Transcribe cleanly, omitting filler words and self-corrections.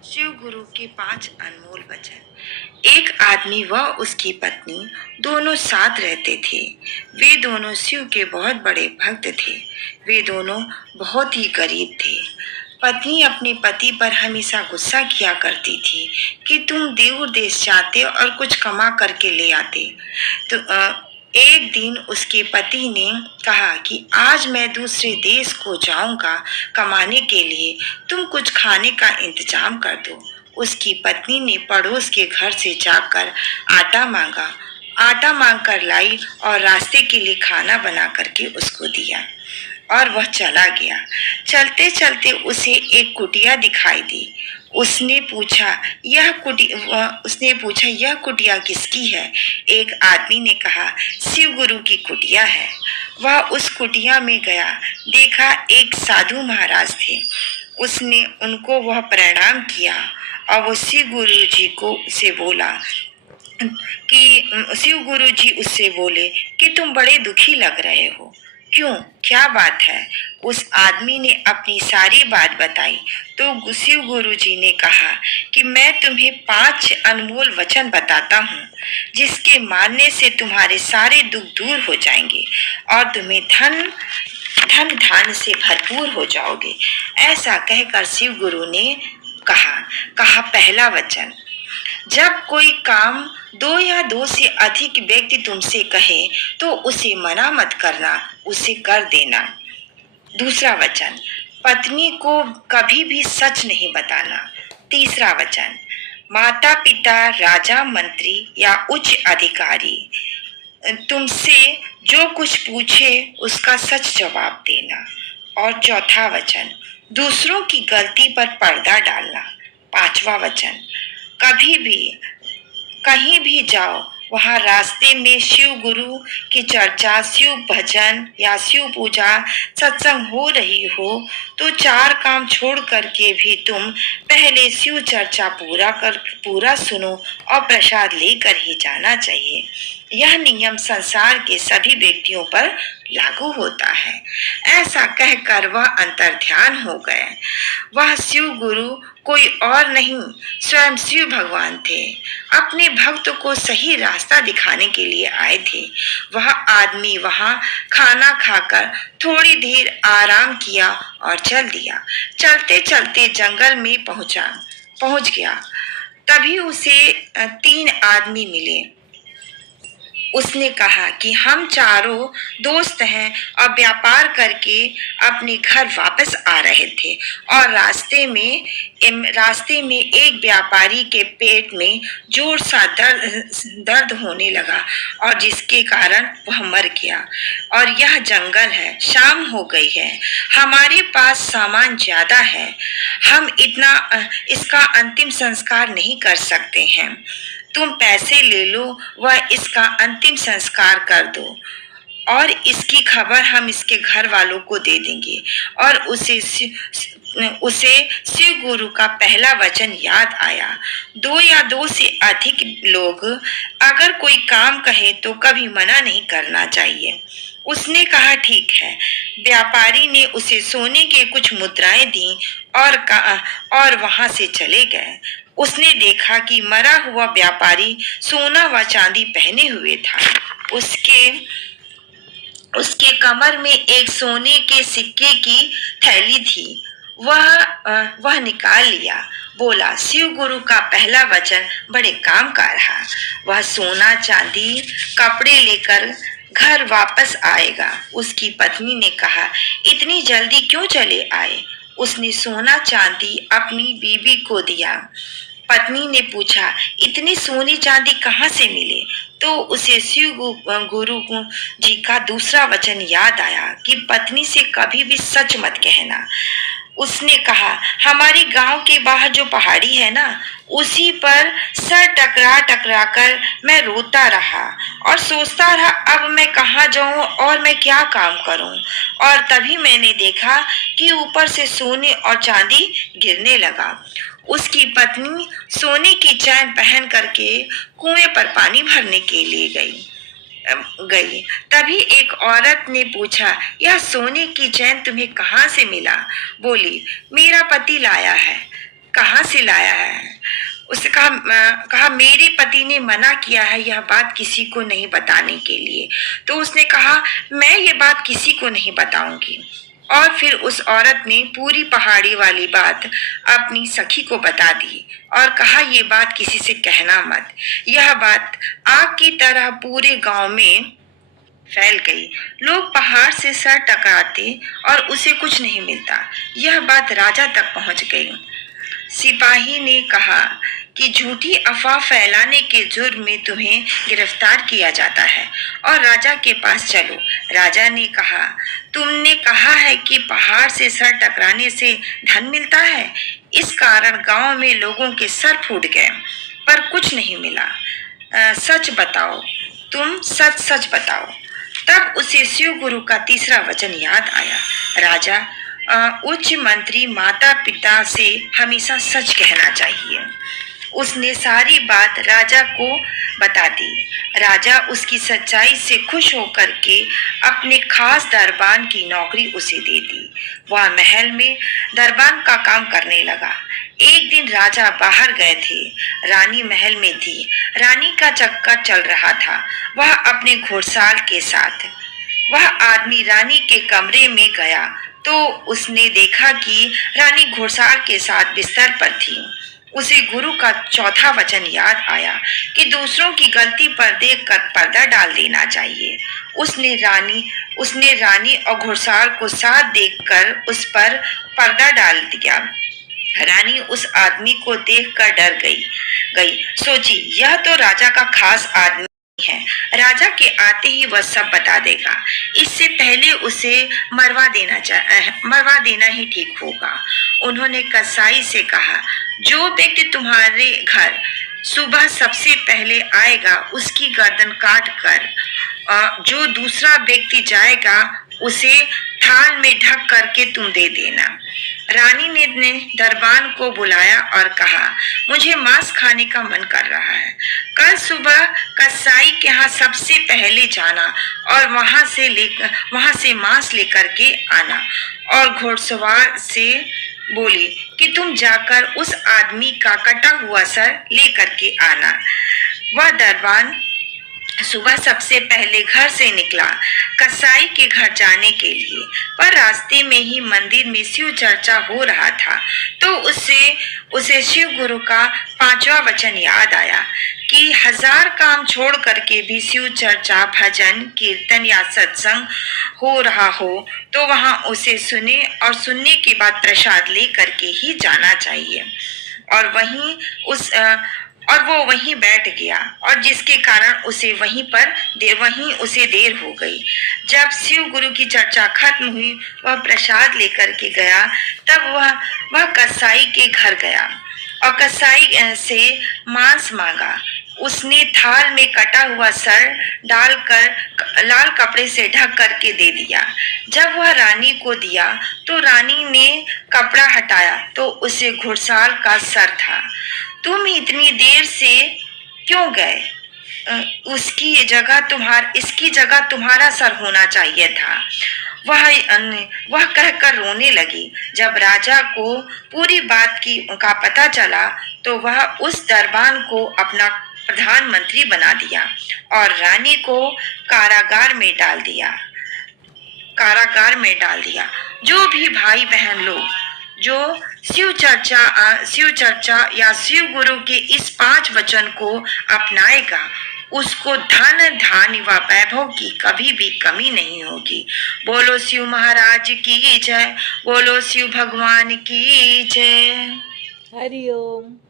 शिव गुरु के 5 अनमोल वचन। एक आदमी व उसकी पत्नी दोनों साथ रहते थे। वे दोनों शिव के बहुत बड़े भक्त थे। वे दोनों बहुत ही गरीब थे। पत्नी अपने पति पर हमेशा गुस्सा किया करती थी कि तुम दूर देश जाते और कुछ कमा करके ले आते। तो एक दिन उसके पति ने कहा कि आज मैं दूसरे देश को जाऊंगा कमाने के लिए, तुम कुछ खाने का इंतजाम कर दो। उसकी पत्नी ने पड़ोस के घर से जाकर आटा मांगा। आटा मांग कर लाई और रास्ते के लिए खाना बना करके उसको दिया और वह चला गया। चलते चलते उसे एक कुटिया दिखाई दी। उसने पूछा यह कुटिया किसकी है। एक आदमी ने कहा शिव गुरु की कुटिया है। वह उस कुटिया में गया, देखा एक साधु महाराज थे। उसने उनको वह प्रणाम किया और वो शिव गुरु जी उससे बोले कि तुम बड़े दुखी लग रहे हो, क्यों, क्या बात है। उस आदमी ने अपनी सारी बात बताई तो शिव गुरु जी ने कहा कि मैं तुम्हें 5 अनमोल वचन बताता हूँ, जिसके मानने से तुम्हारे सारे दुख दूर हो जाएंगे और तुम्हें धन धान्य से भरपूर हो जाओगे। ऐसा कहकर शिव गुरु ने कहा पहला वचन, जब कोई काम 2 या 2 से अधिक व्यक्ति तुमसे कहे तो उसे मना मत करना, उसे कर देना। दूसरा वचन, पत्नी को कभी भी सच नहीं बताना। तीसरा वचन, माता पिता, राजा, मंत्री या उच्च अधिकारी तुमसे जो कुछ पूछे उसका सच जवाब देना। और चौथा वचन, दूसरों की गलती पर पर्दा डालना। पांचवा वचन, कभी भी कहीं भी जाओ, वहां रास्ते में शिव गुरु की चर्चा, शिव भजन या शिव पूजा सत्संग हो रही हो तो 4 काम छोड़ करके भी तुम पहले शिव चर्चा पूरा सुनो और प्रसाद लेकर ही जाना चाहिए। यह नियम संसार के सभी व्यक्तियों पर लागू होता है। ऐसा कहकर वह अंतर्ध्यान हो गए। वह शिव गुरु कोई और नहीं, स्वयं शिव भगवान थे। अपने भक्त को सही रास्ता दिखाने के लिए आए थे। वह आदमी वहां खाना खाकर थोड़ी देर आराम किया और चल दिया। चलते चलते जंगल में पहुंच गया। तभी उसे 3 आदमी मिले। उसने कहा कि हम चारों दोस्त हैं और व्यापार करके अपने घर वापस आ रहे थे और रास्ते में एक व्यापारी के पेट में जोर सा दर्द होने लगा और जिसके कारण वह मर गया। और यह जंगल है, शाम हो गई है, हमारे पास सामान ज्यादा है, हम इसका अंतिम संस्कार नहीं कर सकते हैं। तुम पैसे ले लो व इसका अंतिम संस्कार कर दो और इसकी खबर हम इसके घर वालों को दे देंगे। और उसे शिव गुरु का पहला वचन याद आया। 2 या 2 से अधिक लोग अगर कोई काम कहे तो कभी मना नहीं करना चाहिए। उसने कहा ठीक है। व्यापारी ने उसे सोने के कुछ मुद्राएं दी और वहां से चले गए। उसने देखा कि मरा हुआ व्यापारी सोना व चांदी पहने हुए था। उसके कमर में एक सोने के सिक्के की थैली थी। वह निकाल लिया। बोला शिव गुरु का पहला वचन बड़े काम का रहा। वह सोना चांदी कपड़े लेकर घर वापस आएगा। उसकी पत्नी ने कहा इतनी जल्दी क्यों चले आए। उसने सोना चांदी अपनी बीवी को दिया। पत्नी ने पूछा इतनी सोनी चांदी कहाँ से मिले। तो उसे शिव गुरु जी का दूसरा वचन याद आया कि पत्नी से कभी भी सच मत कहना। उसने कहा हमारे गांव के बाहर जो पहाड़ी है ना, उसी पर सर टकरा कर मैं रोता रहा और सोचता रहा अब मैं कहाँ जाऊं और मैं क्या काम करूं। और तभी मैंने देखा कि ऊपर से सोने और चांदी गिरने लगा। उसकी पत्नी सोने की चैन पहन करके कुएं पर पानी भरने के लिए गई। तभी एक औरत ने पूछा यह सोने की चैन तुम्हें कहाँ से मिला। बोली मेरा पति लाया है। कहाँ से लाया है? उसने कहा मेरे पति ने मना किया है यह बात किसी को नहीं बताने के लिए। तो उसने कहा मैं ये बात किसी को नहीं बताऊंगी। और फिर उस औरत ने पूरी पहाड़ी वाली बात अपनी सखी को बता दी और कहा ये बात किसी से कहना मत। यह बात आग की तरह पूरे गांव में फैल गई। लोग पहाड़ से सर टकराते और उसे कुछ नहीं मिलता। यह बात राजा तक पहुंच गई। सिपाही ने कहा कि झूठी अफवाह फैलाने के जुर्म में तुम्हें गिरफ्तार किया जाता है और राजा के पास चलो। राजा ने कहा तुमने कहा है कि पहाड़ से सर टकराने से धन मिलता है, इस कारण गांव में लोगों के सर फूट गए पर कुछ नहीं मिला। सच बताओ, तुम सच सच बताओ। तब उसे शिव गुरु का तीसरा वचन याद आया। राजा उच्च मंत्री माता पिता से हमेशा सच कहना चाहिए। उसने सारी बात राजा को बता दी। राजा उसकी सच्चाई से खुश होकर के अपने खास दरबान की नौकरी उसे दे दी। वह महल में दरबान का काम करने लगा। एक दिन राजा बाहर गए थे। रानी महल में थी। रानी का चक्कर चल रहा था, वह अपने घोड़साल के साथ। वह आदमी रानी के कमरे में गया तो उसने देखा कि रानी घोड़साल के साथ बिस्तर पर थी। उसे गुरु का चौथा वचन याद आया कि दूसरों की गलती पर देखकर पर्दा डाल देना चाहिए। उसने रानी और घोड़साल को साथ देखकर उस पर पर्दा डाल दिया। रानी उस आदमी को देखकर डर गई। सोची यह तो राजा का खास आदमी है, राजा के आते ही वह सब बता देगा। इससे पहले उसे मरवा देना ही ठीक होगा। उन्होंने कसाई से कहा जो व्यक्ति तुम्हारे घर सुबह सबसे पहले आएगा उसकी गर्दन काट कर जो दूसरा व्यक्ति जाएगा उसे थाल में ढक करके तुम दे देना। रानी ने दरबान को बुलाया और कहा मुझे मांस खाने का मन कर रहा है। कल सुबह कसाई के यहाँ सबसे पहले जाना और वहां से मांस लेकर के आना। और घोड़सवार से बोली कि तुम जाकर उस आदमी का कटा हुआ सर लेकर के आना। वह दरबान सुबह सबसे पहले घर से निकला कसाई के घर जाने के लिए, पर रास्ते में ही मंदिर में शिव चर्चा हो रहा था तो उसे शिव गुरु का पांचवा वचन याद आया कि 1000 काम छोड़ करके भी शिव चर्चा भजन कीर्तन या सत्संग हो रहा हो तो वहां उसे सुने और सुनने के बाद प्रसाद ले करके ही जाना चाहिए। और वो वहीं बैठ गया और जिसके कारण उसे वहीं उसे देर हो गई। जब शिव गुरु की चर्चा खत्म हुई वह प्रसाद लेकर के गया। तब वह कसाई के घर गया और कसाई से मांस मांगा। उसने थाल में कटा हुआ सर डालकर लाल कपड़े से ढक करके दे दिया। जब वह रानी को दिया तो रानी ने कपड़ा हटाया तो उसे घुड़साल का सर था। तुम इतनी देर से क्यों गए? इसकी जगह तुम्हारा सर होना चाहिए था। वह कहकर रोने लगी। जब राजा को पूरी बात का पता चला तो वह उस दरबान को अपना प्रधानमंत्री बना दिया और रानी को कारागार में डाल दिया। जो भी भाई बहन लोग जो शिव चर्चा या शिव गुरु के इस 5 वचन को अपनाएगा उसको धन धान्य व वैभव की कभी भी कमी नहीं होगी। बोलो शिव महाराज की जय, बोलो शिव भगवान की जय। हरिओम।